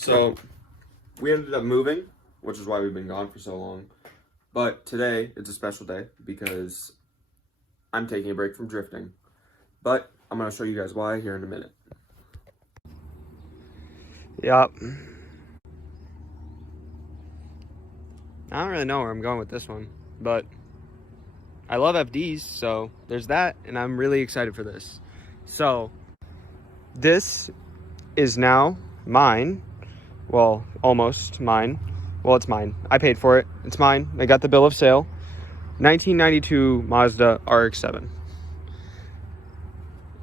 So we ended up moving, which is why we've been gone for so long. But today it's a special day because I'm taking a break from drifting. But I'm going to show you guys why here in a minute. Yep. I don't really know where I'm going with this one, but I love FDs, so there's that, and I'm really excited for this. So this is now mine. Well, almost mine. Well, it's mine. I paid for it. It's mine. I got the bill of sale. 1992 Mazda RX-7.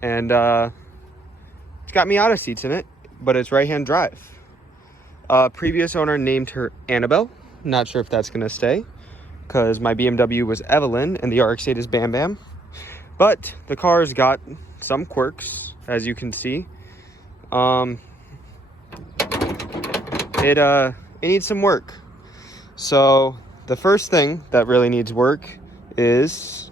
And it's got Miata seats in it, but it's right-hand drive. Previous owner named her Annabelle. Not sure if that's going to stay, because my BMW was Evelyn and the RX-8 is Bam Bam. But the car's got some quirks, as you can see. It needs some work. So the first thing that really needs work is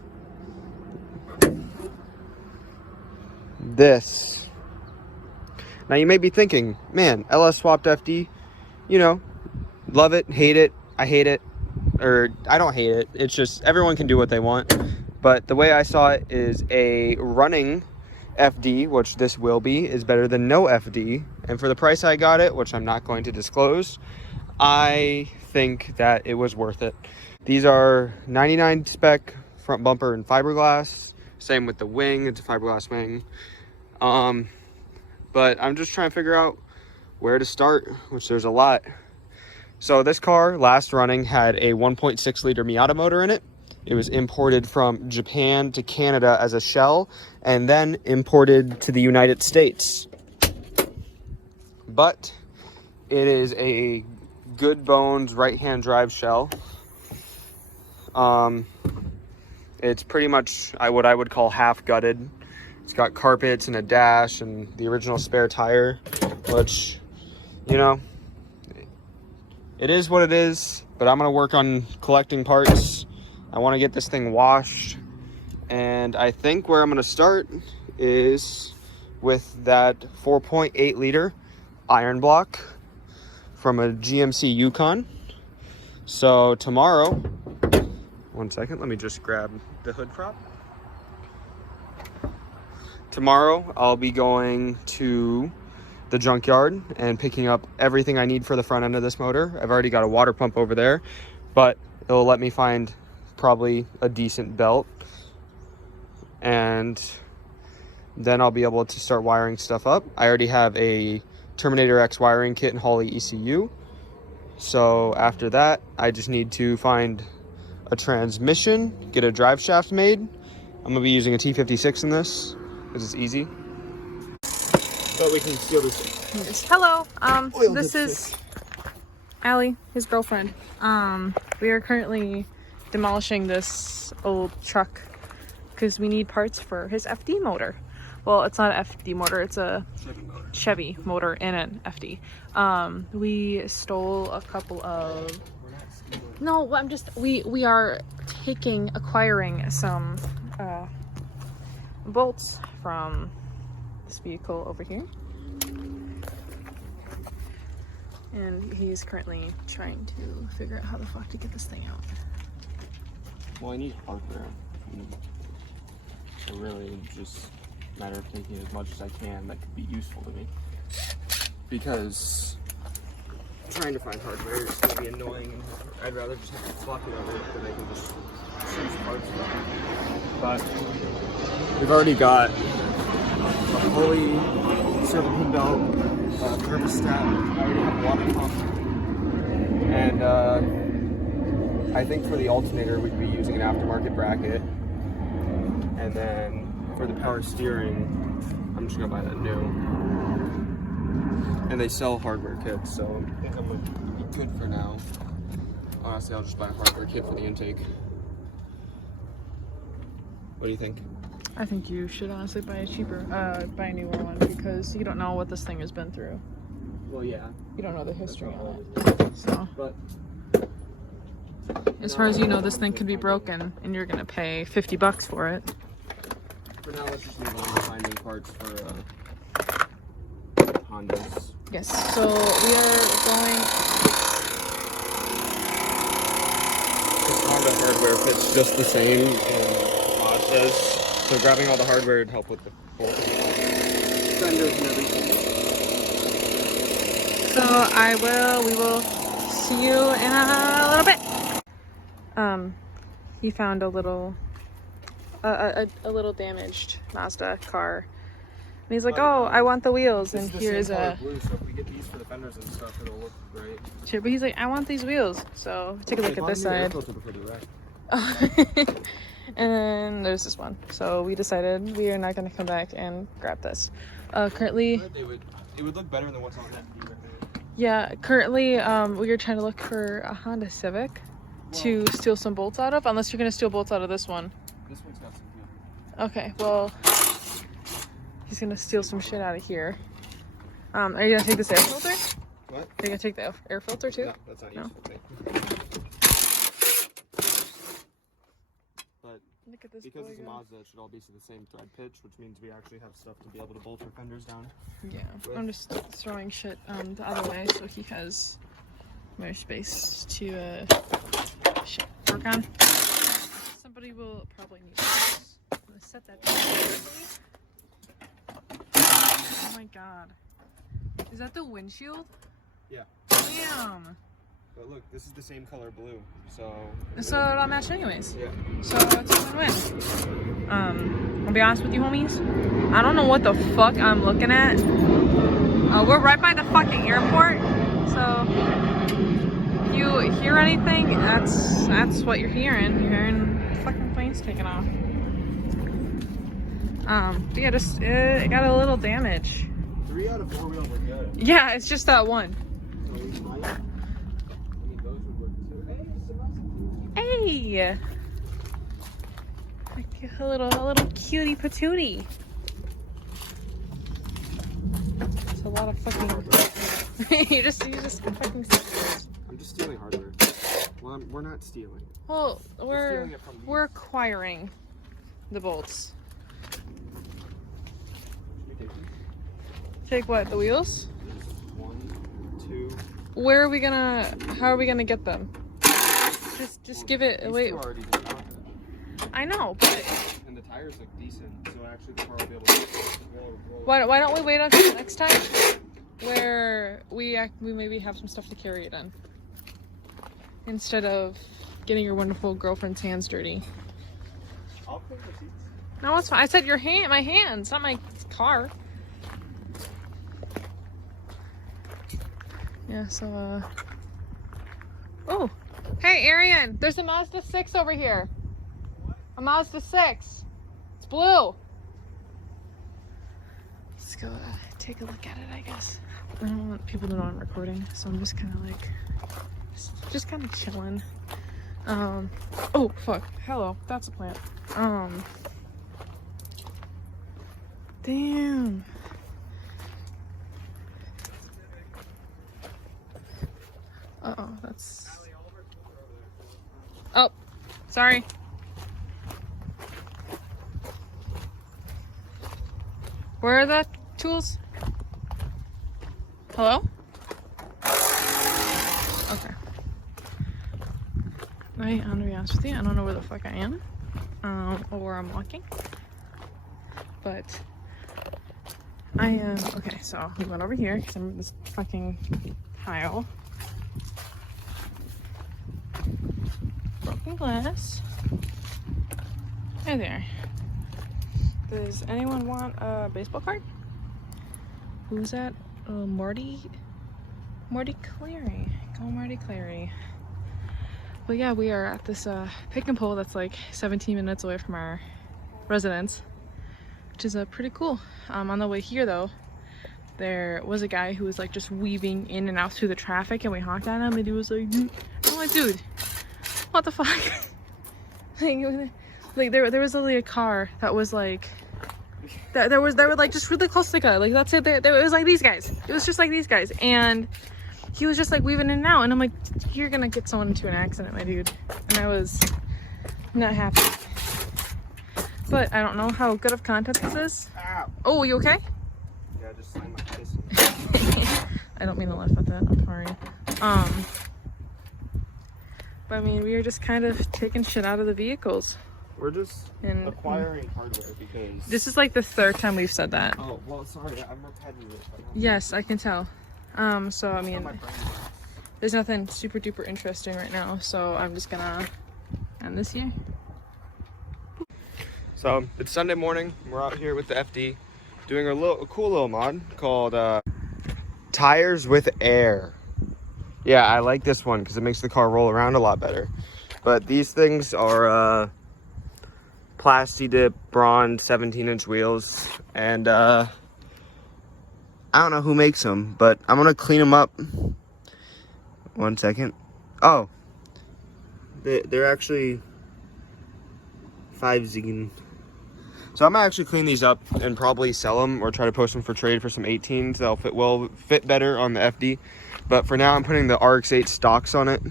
this. Now you may be thinking, man, LS swapped FD, you know, love it, hate it, I hate it, or I don't hate it. It's just everyone can do what they want. But the way I saw it is a running FD, which this will be, is better than no FD. And for the price I got it, which I'm not going to disclose, I think that it was worth it. These are 99 spec front bumper and fiberglass. Same with the wing, it's a fiberglass wing. But I'm just trying to figure out where to start, which there's a lot. So this car, last running, had a 1.6 liter Miata motor in it. It was imported from Japan to Canada as a shell and then imported to the United States. But it is a good bones right-hand drive shell. It's pretty much what I would call half gutted. It's got carpets and a dash and the original spare tire, which, you know, it is what it is, but I'm going to work on collecting parts. I want to get this thing washed, and I think where I'm going to start is with that 4.8 liter iron block from a GMC Yukon. So tomorrow, one second, let me just grab the hood prop. Tomorrow I'll be going to the junkyard and picking up everything I need for the front end of this motor. I've already got a water pump over there, but it'll let me find probably a decent belt, and then I'll be able to start wiring stuff up. I already have a Terminator X wiring kit and Holley ECU, so after that I just need to find a transmission, get a drive shaft made. I'm gonna be using a T56 in this because it's easy, but we can seal this. Hello, this is Allie, his girlfriend. We are currently demolishing this old truck because we need parts for his FD motor. Well, it's not an FD motor, it's a Chevy motor in an FD. We stole a couple of... No, I'm just... We are acquiring some bolts from this vehicle over here. And he's currently trying to figure out how the fuck to get this thing out. Well, I need hardware. It really just a matter of taking as much as I can that could be useful to me. Because trying to find hardware is going to be annoying, and I'd rather just have to swap it over than I can just choose parts from it. But we've already got a Holley serpentine belt, thermostat, I already have a water pump, and I think for the alternator we'd be using an aftermarket bracket, and then for the power steering I'm just gonna buy that new. And they sell hardware kits, so I think I'm gonna be good for now. Honestly, I'll just buy a hardware kit for the intake. What do you think? I think you should honestly buy a newer one, because you don't know what this thing has been through. Well, yeah. You don't know the history on it. So, but as far as you know, this thing could be broken, and you're gonna pay $50 for it. For now, let's just move on to finding parts for Hondas. Yes, so we are going. This Honda hardware fits just the same in Mazda's. So grabbing all the hardware would help with the fenders and everything. So we will see you in a little bit. He found a little damaged Mazda car. And he's like, oh, I want the wheels. And here's a... blue, so if we get these for the fenders and stuff, it'll look great. Shit, but he's like, I want these wheels. So take a look at this side. And there's this one. So we decided we are not going to come back and grab this. Currently... It would look better than what's on that. Yeah, currently we are trying to look for a Honda Civic to steal some bolts out of. Unless you're going to steal bolts out of this one. This one's got some good. Okay, well... He's gonna steal some shit out of here. Are you gonna take this air filter? What? Are you gonna take the air filter too? No, that's not useful. But look at this because it's a Mazda, it should all be to the same thread pitch, which means we actually have stuff to be able to bolt our fenders down. Yeah, I'm just throwing shit the other way so he has more space to work on. Somebody will probably need this. I'm gonna set that down. Oh my god. Is that the windshield? Yeah. Damn. But look, this is the same color blue, so it'll match anyways. Yeah. So it's a win-win. I'll be honest with you, homies. I don't know what the fuck I'm looking at. We're right by the fucking airport, so if you hear anything, that's what you're hearing. You're hearing fucking planes taking off. But yeah, just it got a little damage. 3 out of 4 wheels were good. Yeah, it's just that one. Hey, like a little cutie patootie. It's a lot of fucking. you just fucking. I'm just stealing hardware. Well, we're not stealing. Well, we're acquiring the bolts. Take what? The wheels? 1, 2. Where are we gonna? How are we gonna get them? Just give it. Wait. I know, but. And the tires look decent, so actually the car will be able to roll. Why don't we wait until next time, where we maybe have some stuff to carry it in, instead of getting your wonderful girlfriend's hands dirty. I'll clean the seats. No, it's fine. I said your hand, my hands, not my car. Yeah, so, oh, hey, Arian, there's a Mazda 6 over here. What? A Mazda 6. It's blue. Let's go take a look at it, I guess. I don't want people to know I'm recording, so I'm just kind of like, just kind of chilling. Oh, fuck. Hello. That's a plant. Damn. Uh-oh, that's... Oh, sorry. Where are the tools? Hello? Okay. I'm gonna be honest with you, I don't know where the fuck I am, or where I'm walking, but I am, okay, so we went over here, because I'm in this fucking tile. Broken glass. Hey there. Does anyone want a baseball card? Who's that? Marty Clary. Go Marty Clary. But yeah, we are at this pick and pull that's like 17 minutes away from our residence, which is pretty cool. On the way here though, there was a guy who was like just weaving in and out through the traffic, and we honked at him and he was like, I'm like, dude, what the fuck? like there was literally a car that was like they were like just really close to the guy, like that's it. It was like these guys. It was just like these guys, and he was just like weaving in and out, and I'm like, you're gonna get someone into an accident, my dude. And I was not happy. But I don't know how good of content this is. Ow. Oh, you okay? Yeah, I just slammed my face. I don't mean to laugh at that. I'm sorry. But I mean, we are just kind of taking shit out of the vehicles. We're just acquiring hardware because... This is like the third time we've said that. Oh, well, sorry. I'm repetitive. Yes, I can tell. So, I mean, there's nothing super duper interesting right now. So, I'm just gonna end this here. So, it's Sunday morning. We're out here with the FD doing a cool little mod called Tires with Air. Yeah, I like this one because it makes the car roll around a lot better. But these things are Plasti-Dip bronze 17-inch wheels. And I don't know who makes them, but I'm going to clean them up. 1 second. Oh. They're actually 5-zine. So I'm gonna actually clean these up and probably sell them or try to post them for trade for some 18s. They'll fit better on the FD. But for now, I'm putting the RX-8 stocks on it,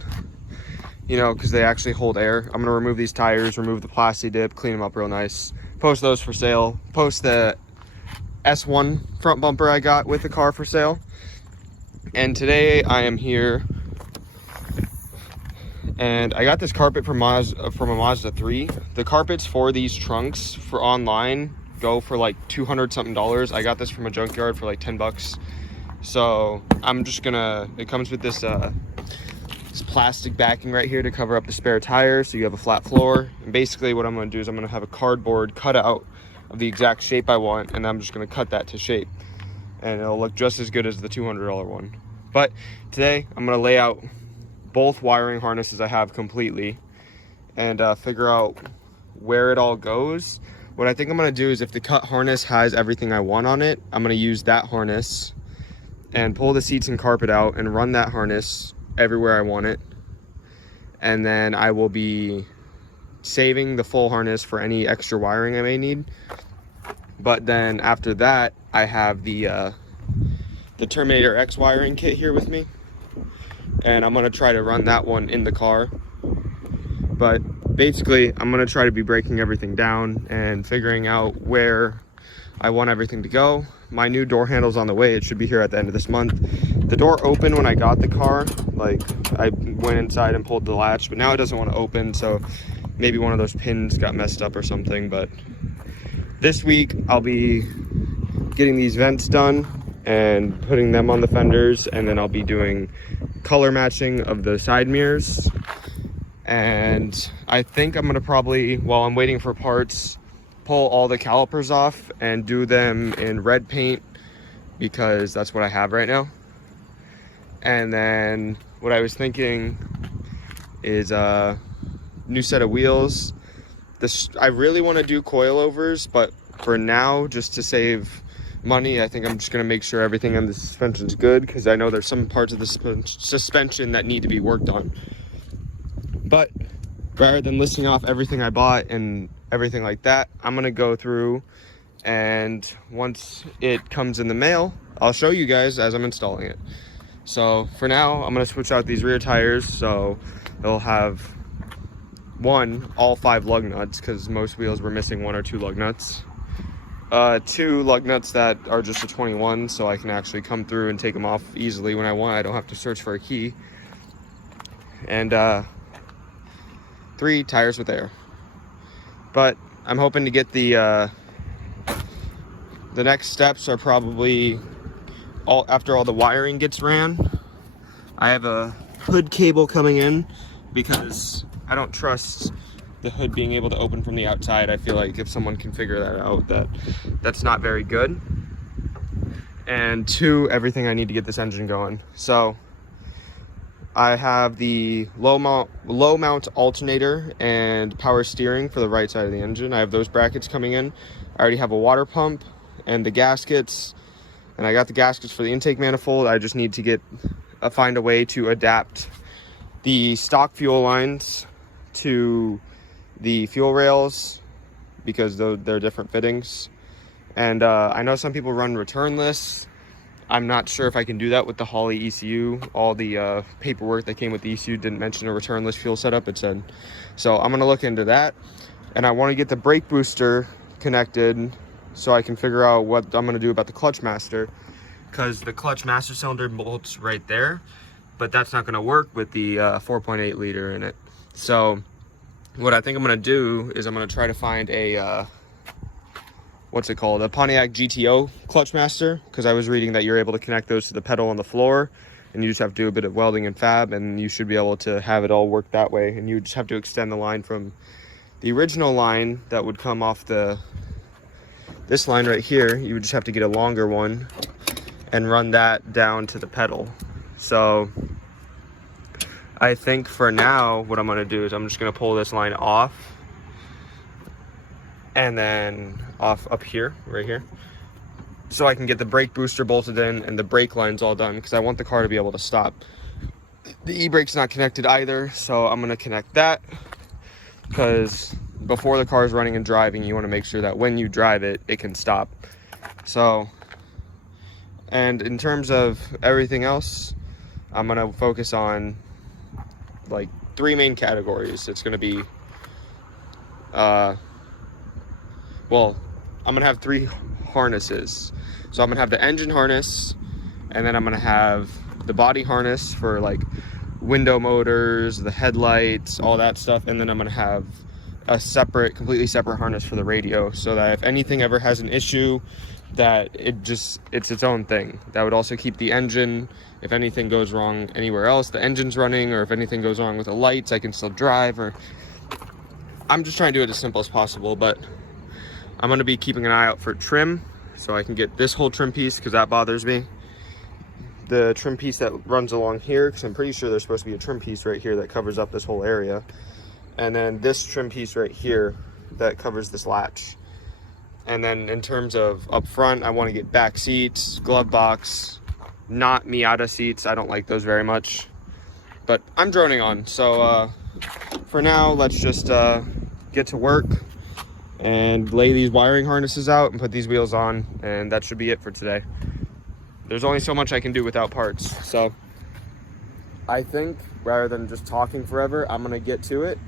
you know, because they actually hold air. I'm gonna remove these tires, remove the Plasti-Dip, clean them up real nice, post those for sale, post the S1 front bumper I got with the car for sale. And today I am here and I got this carpet from a Mazda 3. The carpets for these trunks for online go for like $200 something. I got this from a junkyard for like 10 bucks. So I'm just gonna, it comes with this plastic backing right here to cover up the spare tire so you have a flat floor. And basically what I'm gonna do is I'm gonna have a cardboard cutout of the exact shape I want, and I'm just gonna cut that to shape. And it'll look just as good as the $200 one. But today I'm gonna lay out both wiring harnesses I have completely and figure out where it all goes. What I think I'm gonna do is if the cut harness has everything I want on it, I'm gonna use that harness and pull the seats and carpet out and run that harness everywhere I want it. And then I will be saving the full harness for any extra wiring I may need. But then after that, I have the Terminator X wiring kit here with me. And I'm gonna try to run that one in the car. But basically, I'm gonna try to be breaking everything down and figuring out where I want everything to go. My new door handle's on the way. It should be here at the end of this month. The door opened when I got the car. Like, I went inside and pulled the latch, but now it doesn't want to open, so maybe one of those pins got messed up or something. But this week, I'll be getting these vents done and putting them on the fenders, and then I'll be doing color matching of the side mirrors. And I think I'm gonna probably, while I'm waiting for parts, pull all the calipers off and do them in red paint because that's what I have right now. And then what I was thinking is a new set of wheels. I really want to do coilovers, but for now, just to save money, I think I'm just going to make sure everything on the suspension is good, because I know there's some parts of the suspension that need to be worked on. But rather than listing off everything I bought and everything like that, I'm going to go through, and once it comes in the mail, I'll show you guys as I'm installing it. So for now, I'm going to switch out these rear tires, so they'll have all 5 lug nuts, because most wheels were missing 1 or 2 lug nuts. 2 lug nuts that are just a 21, so I can actually come through and take them off easily when I want. I don't have to search for a key. And 3 tires with air. But I'm hoping to get the next steps are probably after all the wiring gets ran. I have a hood cable coming in because I don't trust the hood being able to open from the outside. I feel like if someone can figure that out, that's not very good. And 2, everything I need to get this engine going. So I have the low mount alternator and power steering for the right side of the engine. I have those brackets coming in. I already have a water pump and the gaskets, and I got the gaskets for the intake manifold. I just need to find a way to adapt the stock fuel lines to the fuel rails, because they're different fittings. And I know some people run returnless. I'm not sure if I can do that with the Holley ECU. All the paperwork that came with the ECU didn't mention a returnless fuel setup, it said. So I'm gonna look into that. And I wanna get the brake booster connected so I can figure out what I'm gonna do about the clutch master, because the clutch master cylinder bolts right there, but that's not going to work with the 4.8 liter in it. So what I think I'm going to do is I'm going to try to find a what's it called, a Pontiac GTO clutch master, because I was reading that you're able to connect those to the pedal on the floor, and you just have to do a bit of welding and fab, and you should be able to have it all work that way. And you just have to extend the line from the original line that would come off this line right here. You would just have to get a longer one and run that down to the pedal. So I think for now what I'm going to do is I'm just going to pull this line off, and then off up here, right here, so I can get the brake booster bolted in and the brake lines all done, because I want the car to be able to stop. The e-brake's not connected either, so I'm going to connect that, because before the car is running and driving, you want to make sure that when you drive it, it can stop. So, and in terms of everything else, I'm going to focus on like 3 main categories. It's going to be well, I'm gonna have 3 harnesses. So I'm gonna have the engine harness, and then I'm gonna have the body harness for like window motors, the headlights, all that stuff, and then I'm gonna have a completely separate harness for the radio, so that if anything ever has an issue, that it's its own thing. That would also keep the engine, if anything goes wrong anywhere else, the engine's running, or if anything goes wrong with the lights, I can still drive. Or I'm just trying to do it as simple as possible. But I'm going to be keeping an eye out for trim, so I can get this whole trim piece, because that bothers me. The trim piece that runs along here, because I'm pretty sure there's supposed to be a trim piece right here that covers up this whole area. And then this trim piece right here that covers this latch. And then in terms of up front, I want to get back seats, glove box, not Miata seats. I don't like those very much. But I'm droning on. So for now, let's just get to work and lay these wiring harnesses out and put these wheels on, and that should be it for today. There's only so much I can do without parts, so I think rather than just talking forever, I'm gonna get to it,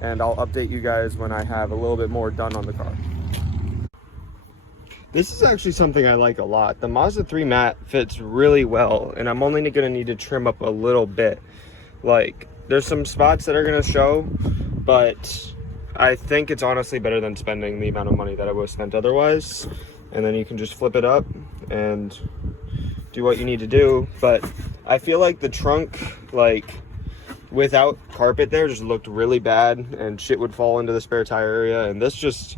and I'll update you guys when I have a little bit more done on the car. This is actually something I like a lot. The Mazda 3 matte fits really well, and I'm only gonna need to trim up a little bit. Like, there's some spots that are gonna show, but I think it's honestly better than spending the amount of money that I would have spent otherwise. And then you can just flip it up and do what you need to do. But I feel like the trunk, like without carpet there, just looked really bad, and shit would fall into the spare tire area. And this just,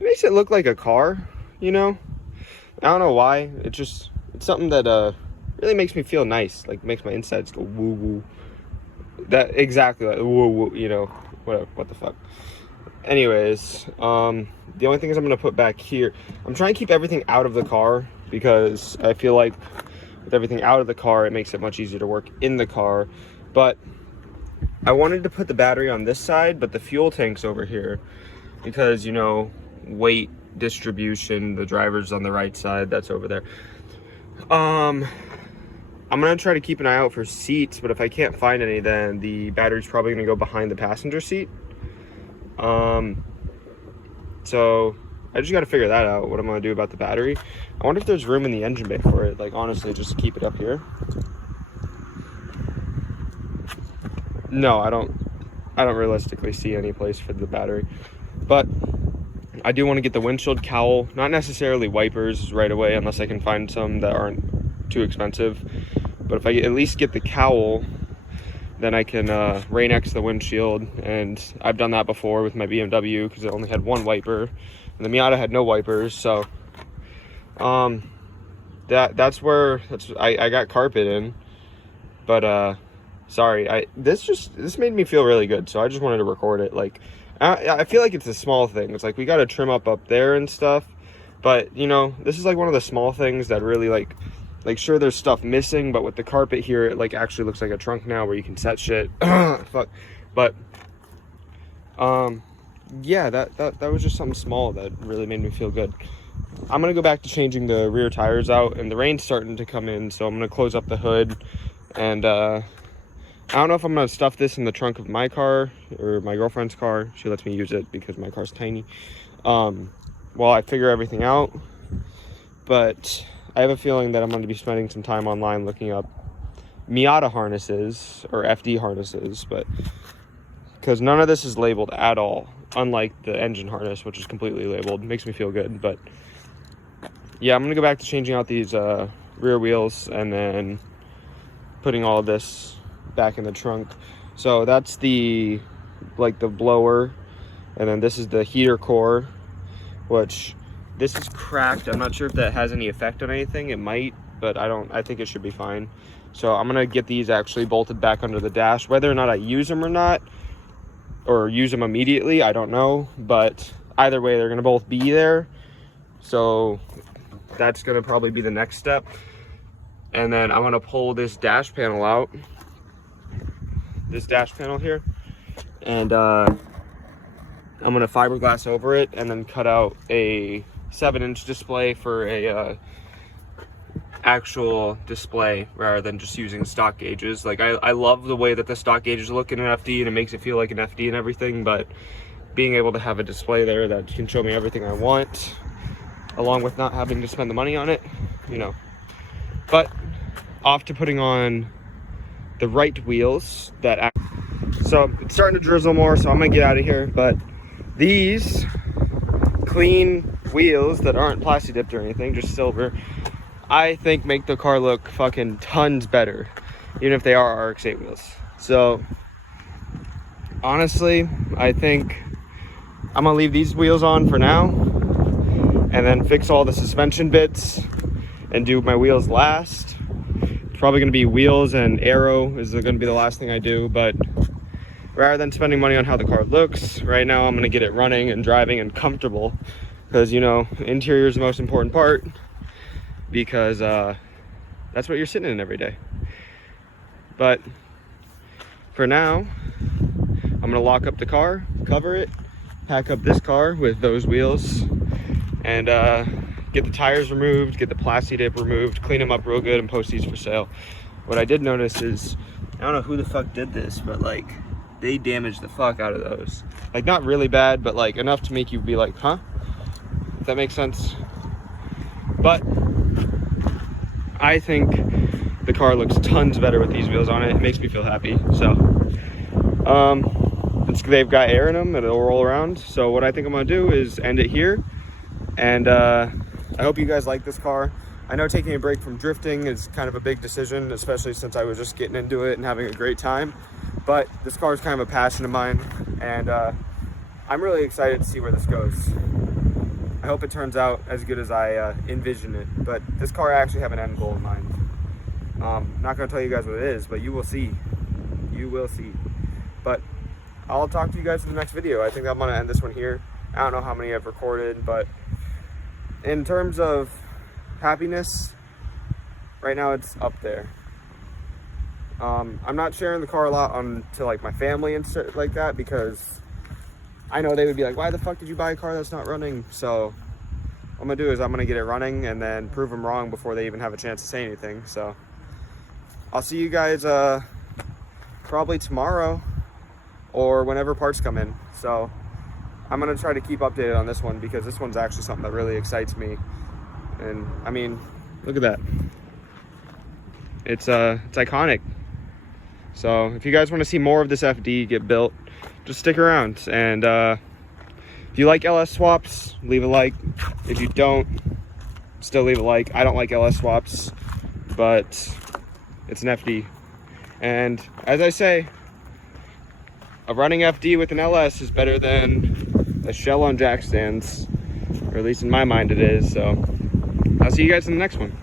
it makes it look like a car, you know? I don't know why. It's something that really makes me feel nice. Like, makes my insides go woo woo. That exactly, like woo woo, you know, whatever, what the fuck. Anyways, the only thing is I'm going to put back here, I'm trying to keep everything out of the car, because I feel like with everything out of the car, it makes it much easier to work in the car. But I wanted to put the battery on this side, but the fuel tank's over here, because, you know, weight distribution, the driver's on the right side, that's over there. I'm going to try to keep an eye out for seats, but if I can't find any, then the battery's probably going to go behind the passenger seat. So I just got to figure that out, what I'm going to do about the battery. I wonder if there's room in the engine bay for it, like, honestly, just to keep it up here. No, I don't realistically see any place for the battery, but I do want to get the windshield cowl, not necessarily wipers right away, unless I can find some that aren't too expensive. But if I at least get the cowl, then I can rain X the windshield, and I've done that before with my BMW, because it only had 1 wiper, and the Miata had no wipers. So that's where I got carpet in, but sorry, this made me feel really good, so I just wanted to record it. Like, I feel like it's a small thing. It's like we got to trim up there and stuff, but you know, this is like one of the small things that really like sure, there's stuff missing, but with the carpet here, it like actually looks like a trunk now where you can set shit. Fuck. But yeah, that was just something small that really made me feel good. I'm gonna go back to changing the rear tires out, and the rain's starting to come in, so I'm gonna close up the hood. And I don't know if I'm gonna stuff this in the trunk of my car or my girlfriend's car. She lets me use it because my car's tiny, while I figure everything out. But I have a feeling that I'm going to be spending some time online looking up Miata harnesses or FD harnesses, but because none of this is labeled at all, unlike the engine harness, which is completely labeled. It makes me feel good. But yeah, I'm going to go back to changing out these rear wheels and then putting all of this back in the trunk. So that's the blower, and then this is the heater core, which this is cracked. I'm not sure if that has any effect on anything. It might, but I think it should be fine. So I'm gonna get these actually bolted back under the dash. Whether or not I use them or not, or use them immediately, I don't know, but either way they're gonna both be there. So that's gonna probably be the next step. And then I'm gonna pull this dash panel out, this dash panel here, and I'm gonna fiberglass over it and then cut out a 7-inch display for a actual display rather than just using stock gauges. Like I love the way that the stock gauges look in an FD, and it makes it feel like an FD and everything, but being able to have a display there that can show me everything I want, along with not having to spend the money on it, you know. But off to putting on the right wheels so it's starting to drizzle more, so I'm gonna get out of here. But these clean wheels that aren't plasti dipped or anything, just silver, I think make the car look fucking tons better, even if they are RX-8 wheels. So honestly, I think I'm gonna leave these wheels on for now and then fix all the suspension bits and do my wheels last. It's probably gonna be wheels and aero is gonna be the last thing I do, but rather than spending money on how the car looks, right now I'm gonna get it running and driving and comfortable, because, you know, interior is the most important part, because that's what you're sitting in every day. But for now, I'm gonna lock up the car, cover it, pack up this car with those wheels, and get the tires removed, get the plasti dip removed, clean them up real good, and post these for sale. What I did notice is, I don't know who the fuck did this, but like, they damaged the fuck out of those. Like, not really bad, but like enough to make you be like, huh? If that makes sense. But I think the car looks tons better with these wheels on it. It makes me feel happy. So they've got air in them and it'll roll around. So what I think I'm gonna do is end it here. And I hope you guys like this car. I know taking a break from drifting is kind of a big decision, especially since I was just getting into it and having a great time. But this car is kind of a passion of mine, and I'm really excited to see where this goes. I hope it turns out as good as I envision it. But this car, I actually have an end goal in mind. Not gonna tell you guys what it is, but you will see. You will see. But I'll talk to you guys in the next video. I think I'm gonna end this one here. I don't know how many I've recorded, but in terms of happiness, right now it's up there. I'm not sharing the car a lot to like my family and stuff like that, because I know they would be like, why the fuck did you buy a car that's not running? So what I'm gonna do is I'm gonna get it running and then prove them wrong before they even have a chance to say anything. So I'll see you guys probably tomorrow or whenever parts come in. So I'm gonna try to keep updated on this one, because this one's actually something that really excites me. And I mean, look at that. It's iconic. So if you guys want to see more of this FD get built, just stick around. And if you like LS swaps, leave a like. If you don't, still leave a like. I don't like LS swaps, but it's an FD. And as I say, a running FD with an LS is better than a shell on jack stands, or at least in my mind it is. So I'll see you guys in the next one.